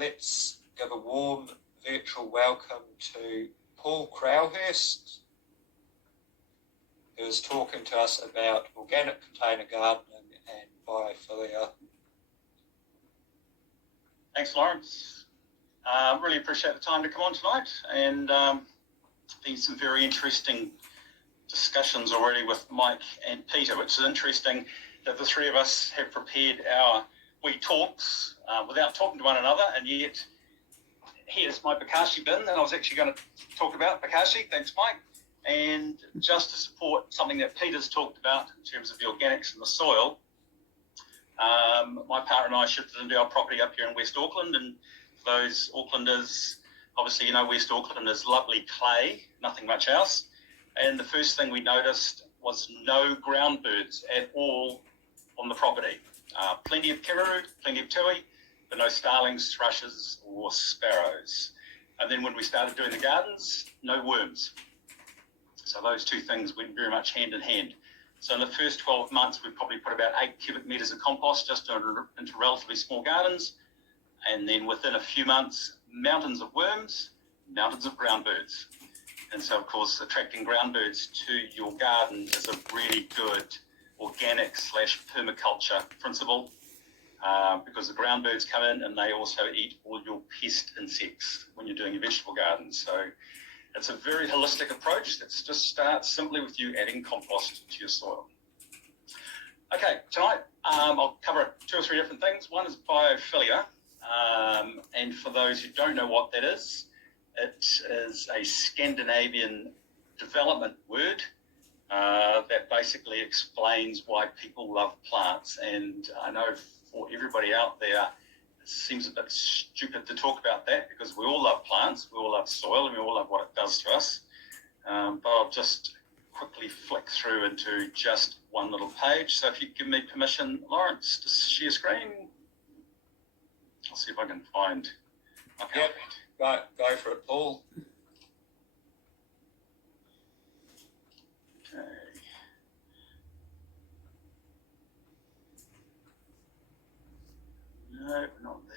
let's give a warm virtual welcome to Paul Crowhurst, who is talking to us about organic container gardening and biophilia. Thanks, Lawrence. Really appreciate the time to come on tonight, and been some very interesting discussions already with Mike and Peter, which is interesting that the three of us have prepared our wee talks without talking to one another, and yet here's my Bokashi bin that I was actually going to talk about. Bokashi, thanks Mike. And just to support something that Peter's talked about in terms of the organics and the soil, my partner and I shifted into our property up here in West Auckland, and for those Aucklanders, obviously you know West Auckland is lovely clay, nothing much else. And the first thing we noticed was no ground birds at all on the property. Plenty of kiruru, plenty of tui, but no starlings, thrushes or sparrows. And then when we started doing the gardens, no worms. So those two things went very much hand in hand. So in the first 12 months, we probably put about 8 cubic metres of compost just into relatively small gardens. And then within a few months, mountains of worms, mountains of ground birds. And so, of course, attracting ground birds to your garden is a really good organic / permaculture principle, because the ground birds come in and they also eat all your pest insects when you're doing your vegetable garden. So it's a very holistic approach that just starts simply with you adding compost to your soil. Okay, tonight I'll cover 2 or 3 different things. One is biophilia, and for those who don't know what that is, it is a Scandinavian development word that basically explains why people love plants. And I know for everybody out there, it seems a bit stupid to talk about that because we all love plants, we all love soil, and we all love what it does to us. But I'll just quickly flick through into just one little page. So if you give me permission, Lawrence, to share screen. I'll see if I can find my PowerPoint. Go for it, Paul. Okay. No, not there.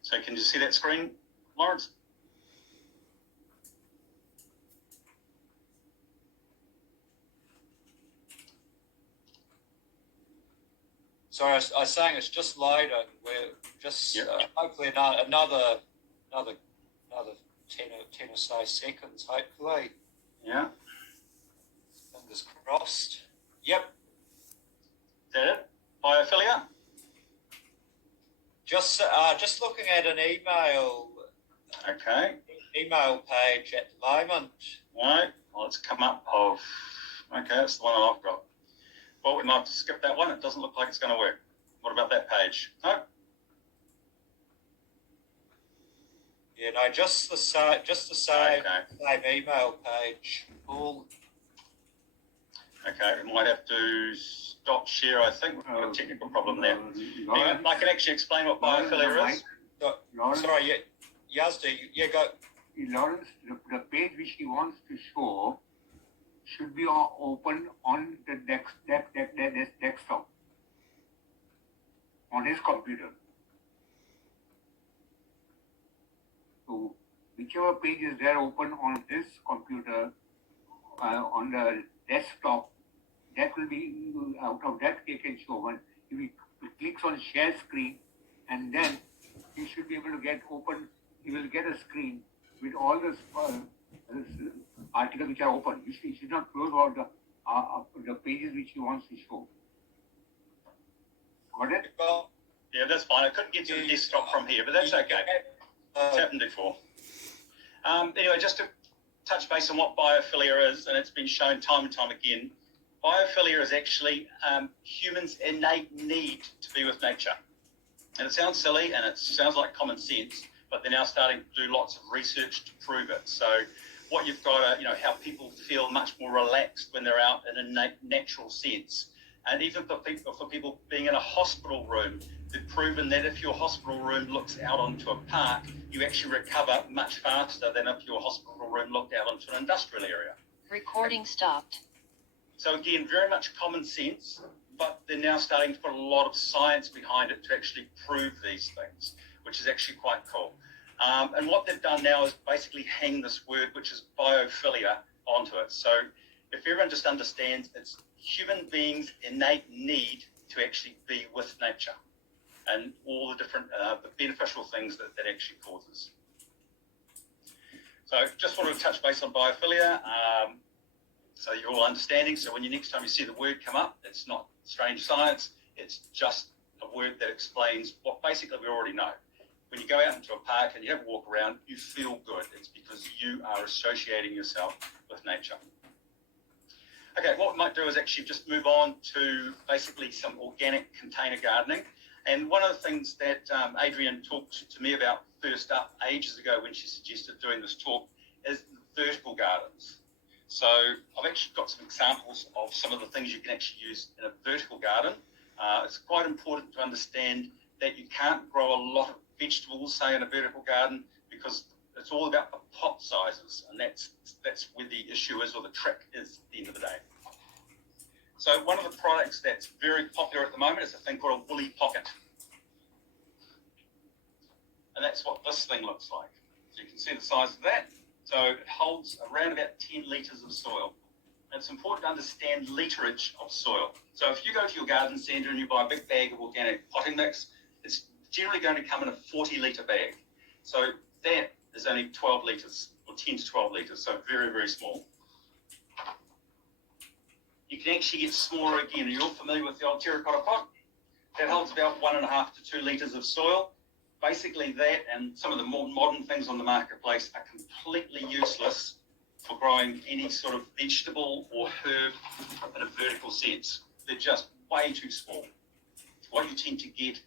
So can you see that screen, Lawrence? Sorry, I was saying it's just loading. We're just hopefully another 10 or so seconds, hopefully. Yeah. Fingers crossed. Yep. Is that it? Biophilia? Just looking at an email. Okay. Email page at the moment. Right. Well, it's come up of. Okay, that's the one I've got. Well, we might have to skip that one. It doesn't look like it's going to work. What about that page? No. Yeah, no, just the same email page. Paul. Okay, we might have to stop share. I think we've got a technical problem there. Anyway, I can actually explain what biophilia is. Sorry, Yazdi, you go. Lawrence, the page which he wants to show should be open on the desktop on his computer. So whichever page is there open on his computer on the desktop, that will be out of that he can show one. If he clicks on share screen, and then he should be able to get open. He will get a screen with all the articles which are open. He should not close all the pages which he wants to show. Got it? Well, yeah, that's fine. I couldn't get to the desktop from here, but that's okay. It's happened before. Anyway, just to touch base on what biophilia is, and it's been shown time and time again, biophilia is actually humans' innate need to be with nature. And it sounds silly and it sounds like common sense, but they're now starting to do lots of research to prove it. So what you've got are, how people feel much more relaxed when they're out in a natural sense. And even for people being in a hospital room, they've proven that if your hospital room looks out onto a park, you actually recover much faster than if your hospital room looked out onto an industrial area. Recording stopped. So again, very much common sense, but they're now starting to put a lot of science behind it to actually prove these things, which is actually quite cool. And what they've done now is basically hang this word, which is biophilia, onto it. So if everyone just understands, it's human beings' innate need to actually be with nature and all the different the beneficial things that actually causes. So just wanted to touch base on biophilia, so you're all understanding. So when you next time you see the word come up, it's not strange science, it's just a word that explains what basically we already know. When you go out into a park and you have a walk around, you feel good. It's because you are associating yourself with nature. Okay, what we might do is actually just move on to basically some organic container gardening. And one of the things that Adrienne talked to me about first up ages ago when she suggested doing this talk is vertical gardens. So I've actually got some examples of some of the things you can actually use in a vertical garden. It's quite important to understand that you can't grow a lot of vegetables, say, in a vertical garden, because it's all about the pot sizes, and that's where the issue is, or the trick is at the end of the day. So one of the products that's very popular at the moment is a thing called a woolly pocket. And that's what this thing looks like. So you can see the size of that. So it holds around about 10 litres of soil. And it's important to understand literage of soil. So if you go to your garden centre and you buy a big bag of organic potting mix, it's generally going to come in a 40-litre bag. So that is only 12 litres, or 10 to 12 litres, so very, very small. You can actually get smaller again. Are you all familiar with the old terracotta pot? That holds about 1.5 to 2 litres of soil. Basically that and some of the more modern things on the marketplace are completely useless for growing any sort of vegetable or herb in a vertical sense. They're just way too small. What you tend to get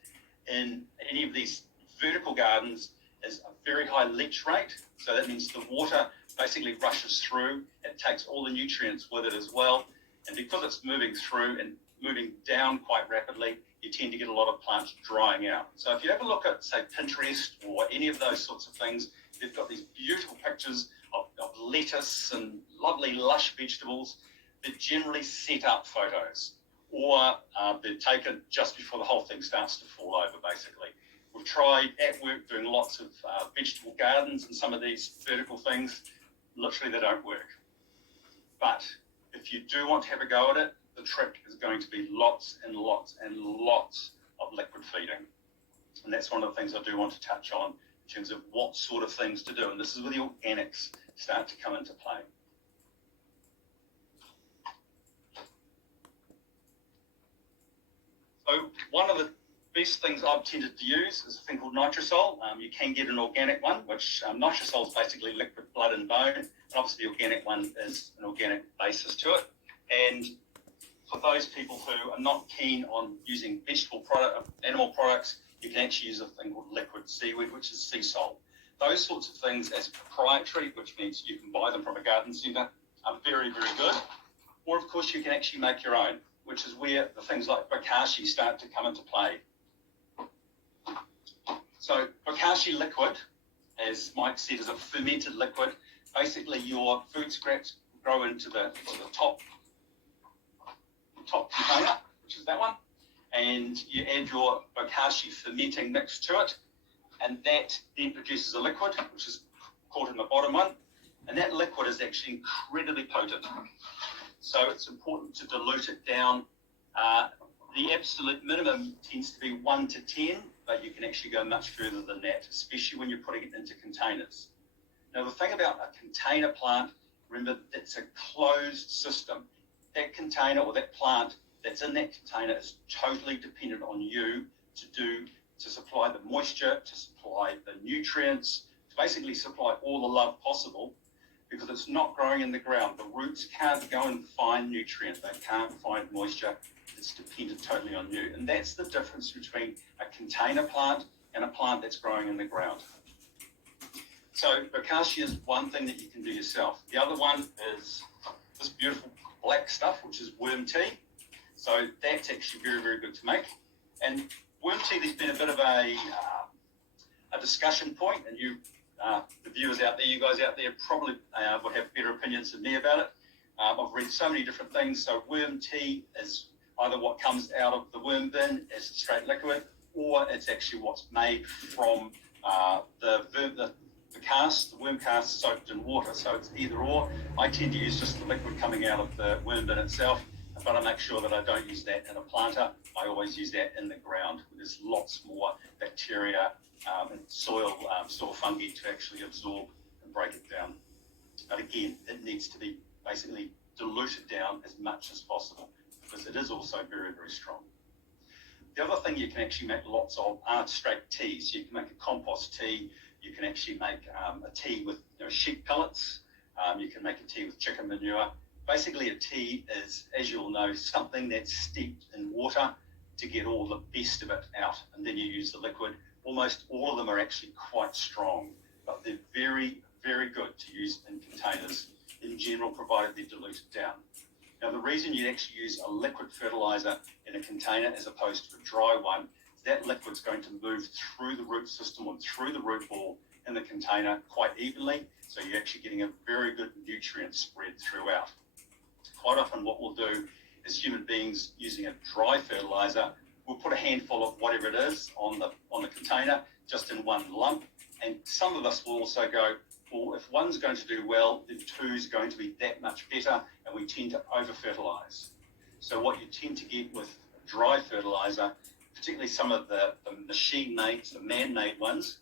in any of these vertical gardens is a very high leach rate. So that means the water basically rushes through. It takes all the nutrients with it as well. And because it's moving through and moving down quite rapidly, you tend to get a lot of plants drying out. So if you have a look at, say, Pinterest or any of those sorts of things, they've got these beautiful pictures of lettuce and lovely lush vegetables. They're generally set up photos, or they're taken just before the whole thing starts to fall over, basically. We've tried at work doing lots of vegetable gardens and some of these vertical things. Literally, they don't work. But if you do want to have a go at it, the trick is going to be lots and lots and lots of liquid feeding. And that's one of the things I do want to touch on in terms of what sort of things to do. And this is where the organics start to come into play. So one of the best things I've tended to use is a thing called nitrosol. You can get an organic one, which nitrosol is basically liquid blood and bone. And obviously the organic one is an organic basis to it. And for those people who are not keen on using animal products, you can actually use a thing called liquid seaweed, which is sea salt. Those sorts of things as proprietary, which means you can buy them from a garden centre, are very, very good. Or, of course, you can actually make your own, which is where the things like bokashi start to come into play. So bokashi liquid, as Mike said, is a fermented liquid. Basically, your food scraps grow into the top container, which is that one, and you add your bokashi fermenting mix to it, and that then produces a liquid, which is caught in the bottom one, and that liquid is actually incredibly potent. So it's important to dilute it down. The absolute minimum tends to be 1 to 10, but you can actually go much further than that, especially when you're putting it into containers. Now, the thing about a container plant, remember, it's a closed system. That container or that plant that's in that container is totally dependent on you to supply the moisture, to supply the nutrients, to basically supply all the love possible, because it's not growing in the ground. The roots can't go and find nutrients. They can't find moisture. It's dependent totally on you. And that's the difference between a container plant and a plant that's growing in the ground. So bokashi is one thing that you can do yourself. The other one is this beautiful black stuff, which is worm tea. So that's actually very, very good to make. And worm tea, there's been a bit bit of a discussion point, and you, the viewers out there, you guys out there probably would have better opinions than me about it. I've read so many different things. So worm tea is either what comes out of the worm bin as straight liquid, or it's actually what's made from the worm cast soaked in water. So it's either or. I tend to use just the liquid coming out of the worm bin itself, but I make sure that I don't use that in a planter. I always use that in the ground. There's lots more bacteria and soil fungi to actually absorb and break it down. But again, it needs to be basically diluted down as much as possible, because it is also very, very strong. The other thing you can actually make lots of are straight teas. You can make a compost tea. You can actually make a tea with sheep pellets. You can make a tea with chicken manure. Basically, a tea is, as you'll know, something that's steeped in water to get all the best of it out, and then you use the liquid. Almost all of them are actually quite strong, but they're very, very good to use in containers in general, provided they're diluted down. Now, the reason you actually use a liquid fertilizer in a container as opposed to a dry one is that liquid's going to move through the root system or through the root ball in the container quite evenly, so you're actually getting a very good nutrient spread throughout. Quite often what we'll do as human beings using a dry fertilizer, we'll put a handful of whatever it is on the container just in one lump, and some of us will also go, well, if one's going to do well, then two's going to be that much better, and we tend to over-fertilize. So what you tend to get with dry fertilizer, particularly some of the machine-made, the man-made ones,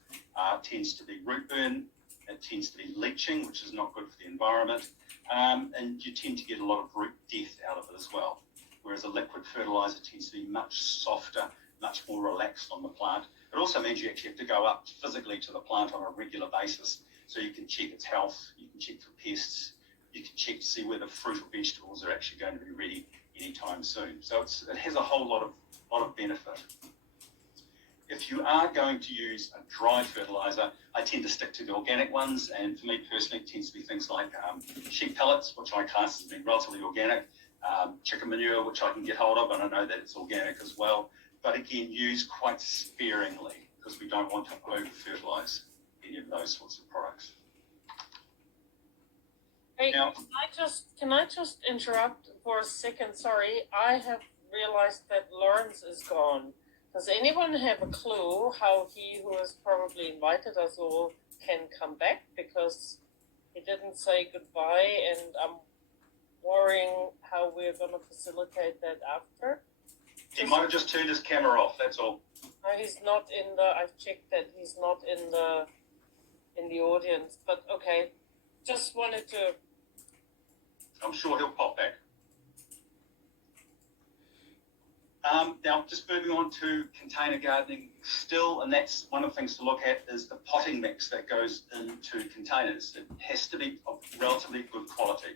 tends to be root burn, it tends to be leaching, which is not good for the environment, and you tend to get a lot of root death out of it as well. Whereas a liquid fertilizer tends to be much softer, much more relaxed on the plant. It also means you actually have to go up physically to the plant on a regular basis, so you can check its health, you can check for pests, you can check to see whether fruit or vegetables are actually going to be ready anytime soon. So it has a whole lot of benefit. If you are going to use a dry fertilizer, I tend to stick to the organic ones, and for me personally, it tends to be things like sheep pellets, which I class as being relatively organic, chicken manure, which I can get hold of, and I know that it's organic as well. But again, use quite sparingly, because we don't want to over-fertilize any of those sorts of products. Hey, Now, can I just interrupt for a second? Sorry, I have realized that Lawrence is gone. Does anyone have a clue how he, who has probably invited us all, can come back? Because he didn't say goodbye, and I'm worrying how we're going to facilitate that after. he might have just turned his camera off, that's all. No, he's not in the. I've checked that he's not in the audience. But okay, just wanted to. I'm sure he'll pop back. Now, just moving on to container gardening still, and that's one of the things to look at is the potting mix that goes into containers. It has to be of relatively good quality.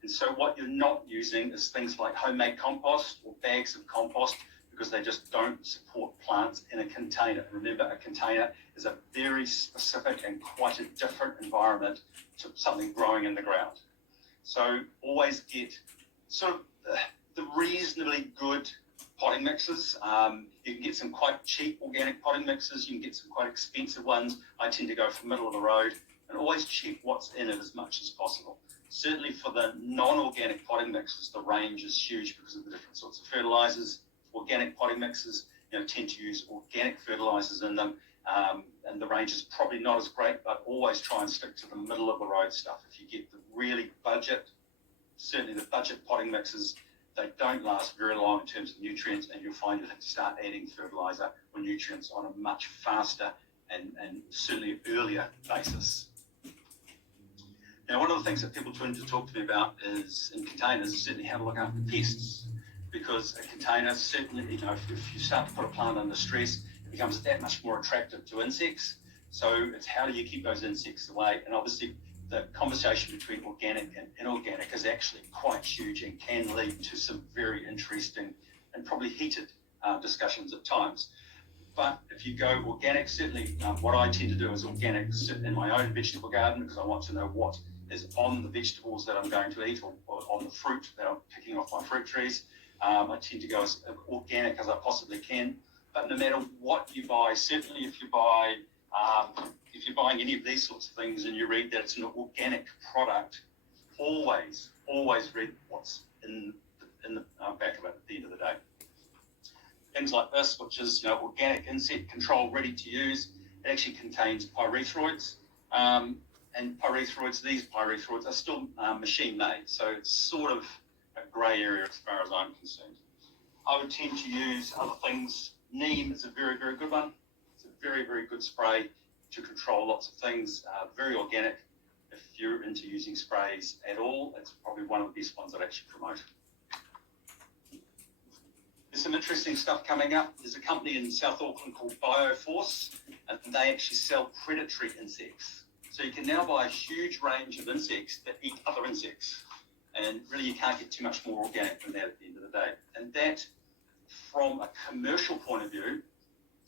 And so what you're not using is things like homemade compost or bags of compost, because they just don't support plants in a container. Remember, a container is a very specific and quite a different environment to something growing in the ground. So always get sort of the reasonably good potting mixes. You can get some quite cheap organic potting mixes. You can get some quite expensive ones. I tend to go for middle of the road, and always check what's in it as much as possible. Certainly for the non-organic potting mixes, the range is huge because of the different sorts of fertilizers. Organic potting mixes, tend to use organic fertilizers in them, and the range is probably not as great, but always try and stick to the middle of the road stuff. If you get the really certainly the budget potting mixes, they don't last very long in terms of nutrients, and you'll find you'll have to start adding fertilizer or nutrients on a much faster and certainly earlier basis. Now, one of the things that people tend to talk to me about is in containers is certainly how to look after pests, because a container certainly, if you start to put a plant under stress, it becomes that much more attractive to insects. So it's how do you keep those insects away? And obviously the conversation between organic and inorganic is actually quite huge and can lead to some very interesting and probably heated discussions at times. But if you go organic, certainly what I tend to do is organic in my own vegetable garden, because I want to know what is on the vegetables that I'm going to eat, or on the fruit that I'm picking off my fruit trees. I tend to go as organic as I possibly can. But no matter what you buy, certainly if you're buying any of these sorts of things and you read that it's an organic product, always read what's in the back of it at the end of the day. Things like this, which is organic insect control, ready to use, it actually contains pyrethroids. And these pyrethroids are still machine made, so it's sort of a grey area as far as I'm concerned. I would tend to use other things. Neem is a very, very good one. It's a very, very good spray to control lots of things, very organic. If you're into using sprays at all, it's probably one of the best ones I'd actually promote. There's some interesting stuff coming up. There's a company in South Auckland called Biophilia, and they actually sell predatory insects. So you can now buy a huge range of insects that eat other insects. And really you can't get too much more organic than that at the end of the day. And that, from a commercial point of view,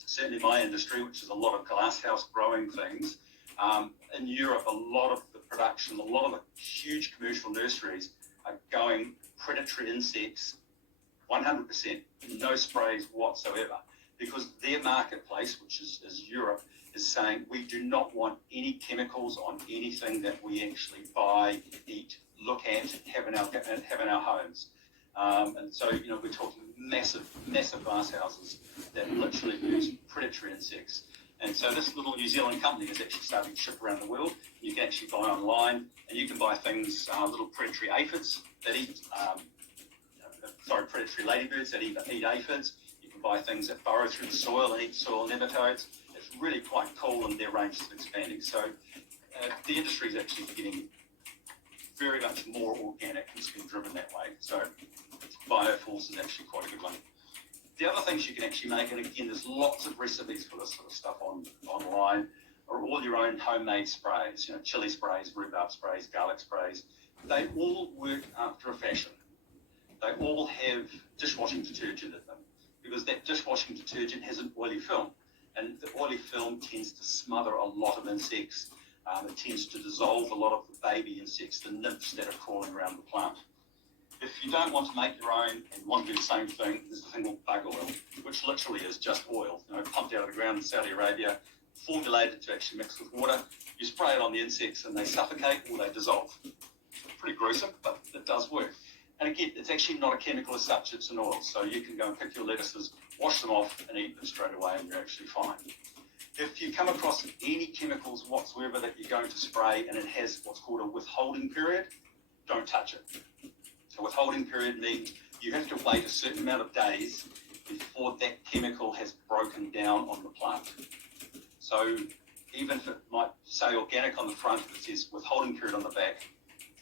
certainly my industry, which is a lot of glasshouse growing things, in Europe, a lot of the production, a lot of the huge commercial nurseries are going predatory insects 100%, no sprays whatsoever, because their marketplace, which is Europe, is saying we do not want any chemicals on anything that we actually buy, eat, look at, have in our homes. And so, we're talking massive glass houses that literally use predatory insects. And so this little New Zealand company is actually starting to ship around the world. You can actually buy online, and you can buy things, little predatory aphids that eat, predatory ladybirds that eat aphids. You can buy things that burrow through the soil and eat soil nematodes. It's really quite cool, and their range is expanding. So the industry is actually getting very much more organic. It's been driven that way. So Bioforce is actually quite a good one. The other things you can actually make, and again, there's lots of recipes for this sort of stuff online, are all your own homemade sprays. Chili sprays, rhubarb sprays, garlic sprays. They all work after a fashion. They all have dishwashing detergent in them, because that dishwashing detergent has an oily film, and the oily film tends to smother a lot of insects. It tends to dissolve a lot of the baby insects, the nymphs that are crawling around the plant. If you don't want to make your own and want to do the same thing, there's a thing called bug oil, which literally is just oil, pumped out of the ground in Saudi Arabia, formulated to actually mix with water. You spray it on the insects and they suffocate or they dissolve. Pretty gruesome, but it does work. And again, it's actually not a chemical as such, it's an oil. So you can go and pick your lettuces, wash them off and eat them straight away, and you're actually fine. If you come across any chemicals whatsoever that you're going to spray and it has what's called a withholding period, don't touch it. A withholding period means you have to wait a certain amount of days before that chemical has broken down on the plant. So even if it might say organic on the front, it says withholding period on the back,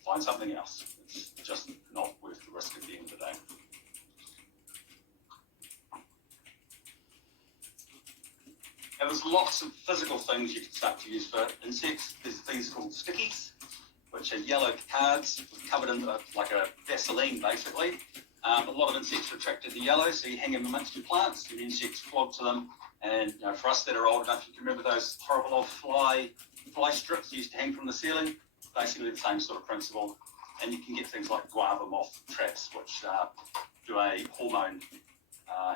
find something else. It's just not worth the risk at the end of the day. Now, there's lots of physical things you can start to use for insects. There's things called stickies, which are yellow cards covered in like a Vaseline, basically. A lot of insects are attracted to yellow, so you hang them amongst your plants, and the insects flog to them. And for us that are old enough, you can remember those horrible old fly strips used to hang from the ceiling. Basically the same sort of principle. And you can get things like guava moth traps, which do a hormone,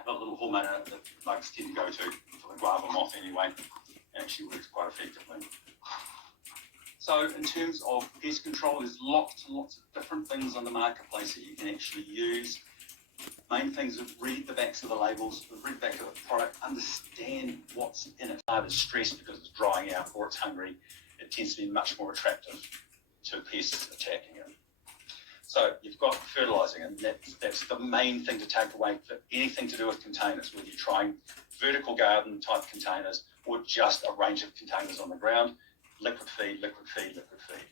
a little hormone that bugs tend to go to for the guava moth anyway. It actually works quite effectively. So in terms of pest control, there's lots and lots of different things on the marketplace that you can actually use. Main things are read the backs of the labels, read the back of the product, understand what's in it. If it's stressed because it's drying out or it's hungry, it tends to be much more attractive to pests attacking it. So you've got fertilising, and that's the main thing to take away for anything to do with containers, whether you're trying vertical garden type containers or just a range of containers on the ground. Liquid feed, liquid feed, liquid feed.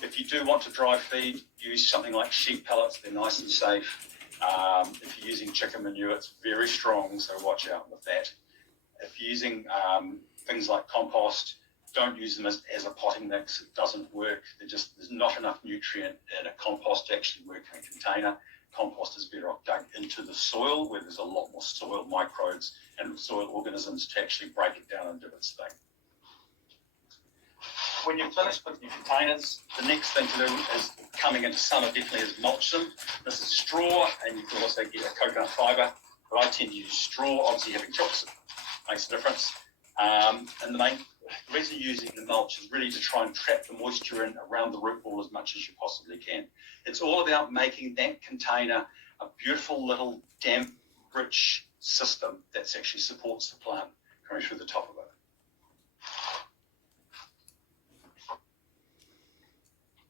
If you do want to dry feed, use something like sheep pellets. They're nice and safe. If you're using chicken manure, it's very strong, so watch out with that. If you're using things like compost, don't use them as a potting mix. It doesn't work. There's not enough nutrient in a compost to actually work in a container. Compost is better off dug into the soil, where there's a lot more soil microbes and soil organisms to actually break it down and do its thing. When you're finished with your containers, the next thing to do is, coming into summer, definitely is mulch them. This is straw, and you can also get a coconut fibre, but I tend to use straw. Obviously, having chips makes a difference. And the reason using the mulch is really to try and trap the moisture in around the root ball as much as you possibly can. It's all about making that container a beautiful little damp, rich system that actually supports the plant coming through the top of it.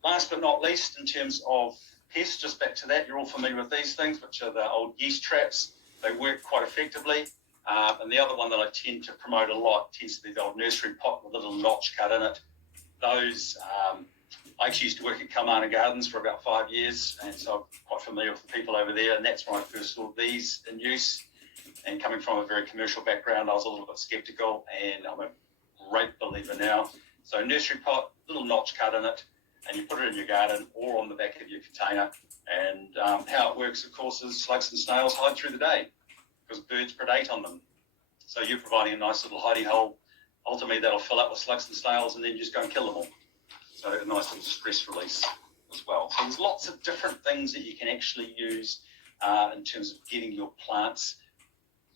Last but not least, in terms of pests, just back to that, you're all familiar with these things, which are the old yeast traps. They work quite effectively. And the other one that I tend to promote a lot tends to be the old nursery pot with a little notch cut in it. Those, I actually used to work at Kilmarnock Gardens for about 5 years, and so I'm quite familiar with the people over there, and that's when I first saw these in use. And coming from a very commercial background, I was a little bit sceptical, and I'm a great believer now. So nursery pot, little notch cut in it, and you put it in your garden or on the back of your container. And how it works, of course, is slugs and snails hide through the day because birds predate on them. So you're providing a nice little hidey hole. Ultimately, that'll fill up with slugs and snails, and then you just go and kill them all. So a nice little stress release as well. So there's lots of different things that you can actually use in terms of getting your plants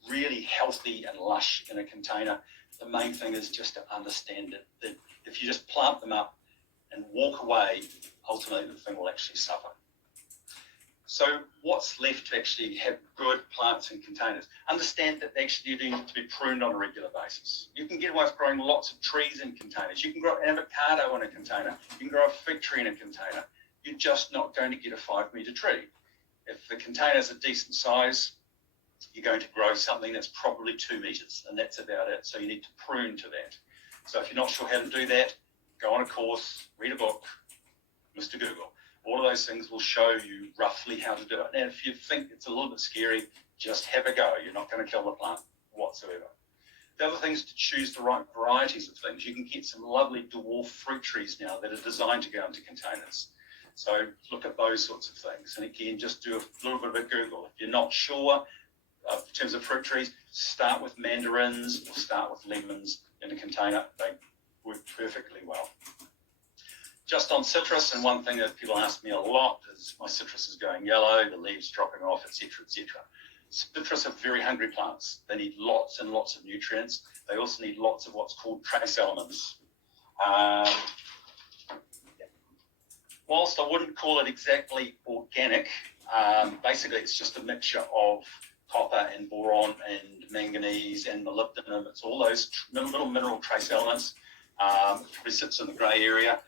really healthy and lush in a container. The main thing is just to understand it, that if you just plant them up and walk away, ultimately the thing will actually suffer. So what's left to actually have good plants in containers? Understand that actually you need to be pruned on a regular basis. You can get away with growing lots of trees in containers. You can grow avocado in a container. You can grow a fig tree in a container. You're just not going to get a 5-metre tree. If the container is a decent size, you're going to grow something that's probably 2 metres, and that's about it. So you need to prune to that. So if you're not sure how to do that, go on a course, read a book, Mr. Google. All of those things will show you roughly how to do it. And if you think it's a little bit scary, just have a go. You're not going to kill the plant whatsoever. The other thing is to choose the right varieties of things. You can get some lovely dwarf fruit trees now that are designed to go into containers. So look at those sorts of things. And again, just do a little bit of a Google. If you're not sure in terms of fruit trees, start with mandarins or start with lemons in a container. They work perfectly well. Just on citrus, and one thing that people ask me a lot is my citrus is going yellow, the leaves dropping off, etc., etc. Citrus are very hungry plants. They need lots and lots of nutrients. They also need lots of what's called trace elements. Whilst I wouldn't call it exactly organic, basically it's just a mixture of copper and boron and manganese and molybdenum. It's all those little mineral trace elements. It probably sits in the grey area.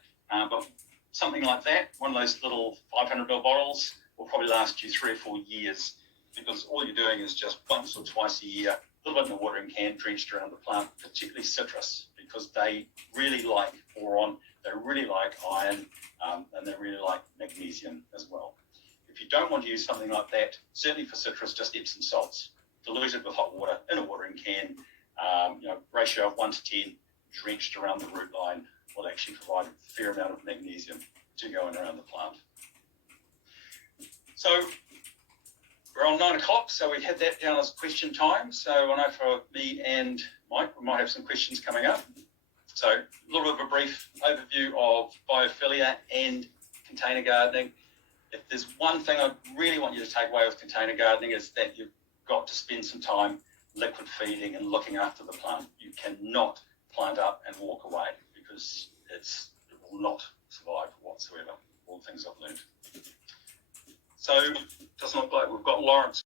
But something like that, one of those little 500ml bottles, will probably last you 3 or 4 years, because all you're doing is just once or twice a year, a little bit in a watering can drenched around the plant, particularly citrus, because they really like boron, they really like iron, and they really like magnesium as well. If you don't want to use something like that, certainly for citrus, just Epsom salts, diluted with hot water in a watering can, ratio of 1 to 10, drenched around the root line, will actually provide a fair amount of magnesium to go in around the plant. So we're on 9 o'clock, so we had that down as question time. So I know for me and Mike, we might have some questions coming up. So a little bit of a brief overview of biophilia and container gardening. If there's one thing I really want you to take away with container gardening, is that you've got to spend some time liquid feeding and looking after the plant. You cannot plant up and walk away, because it will not survive whatsoever, all the things I've learned. So it doesn't look like we've got Lawrence